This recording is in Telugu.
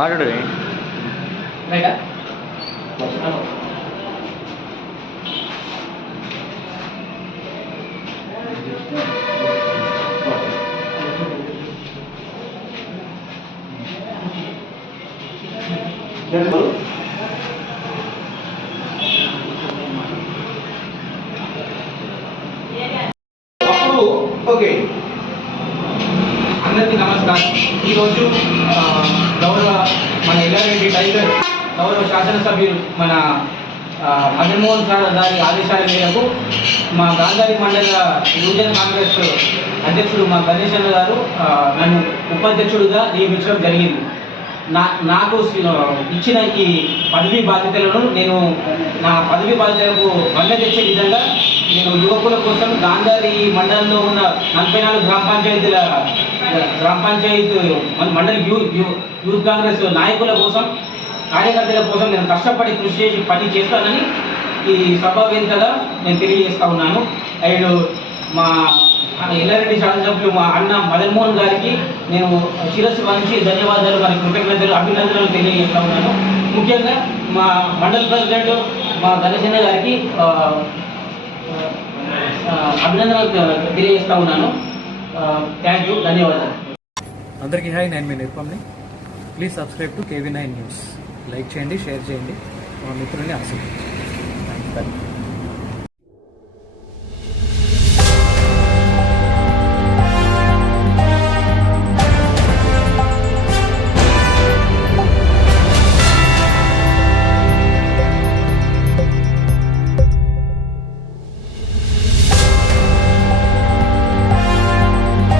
మాట్లాడు రైటా ఓకే అందరికీ నమస్కారం. ఈరోజు గౌరవ మన ఎల్లారెడ్డి టైగర్ గౌరవ శాసనసభ్యులు మన మదన్మోహన్ సార్ గారి ఆదేశాల మేరకు మా గాంధారి మండల యువజన కాంగ్రెస్ అధ్యక్షుడు మా గణేశన్ గారు నన్ను ఉపాధ్యక్షుడిగా నియమించడం జరిగింది. నాకు ఇచ్చిన ఈ పదవీ బాధ్యతలను నేను నా పదవీ బాధ్యతలకు వల్ల తెచ్చే విధంగా నేను యువకుల కోసం గాంధారి మండలంలో ఉన్న 44 గ్రామ పంచాయతీ మండలి యూత్ కాంగ్రెస్ నాయకుల కోసం కార్యకర్తల కోసం నేను కష్టపడి కృషి చేసి పని చేస్తానని ఈ సభా వేదికగా నేను తెలియజేస్తా ఉన్నాను. అండ్ మా ఎల్లారెడ్డి శాసనసభ్యులు మా అన్న మదన్మోహన్ గారికి నేను శిరస్సు వంచి ధన్యవాదాలు మరి కృతజ్ఞతలు అభినందనలు తెలియజేస్తా ఉన్నాను. ముఖ్యంగా మా మండల ప్రెసిడెంట్ మా గణేశన్న గారికి అభినందనలు తెలియజేస్తా ఉన్నాను. థ్యాంక్ యూ, ధన్యవాదాలు. అందరికీ హాయ్, నేను మీ నిర్పమ్ని. Please subscribe to KV9 news. Like చేయండి, షేర్ చేయండి, మా మిత్రుల్ని ఆశీర్వదించండి. Thank you.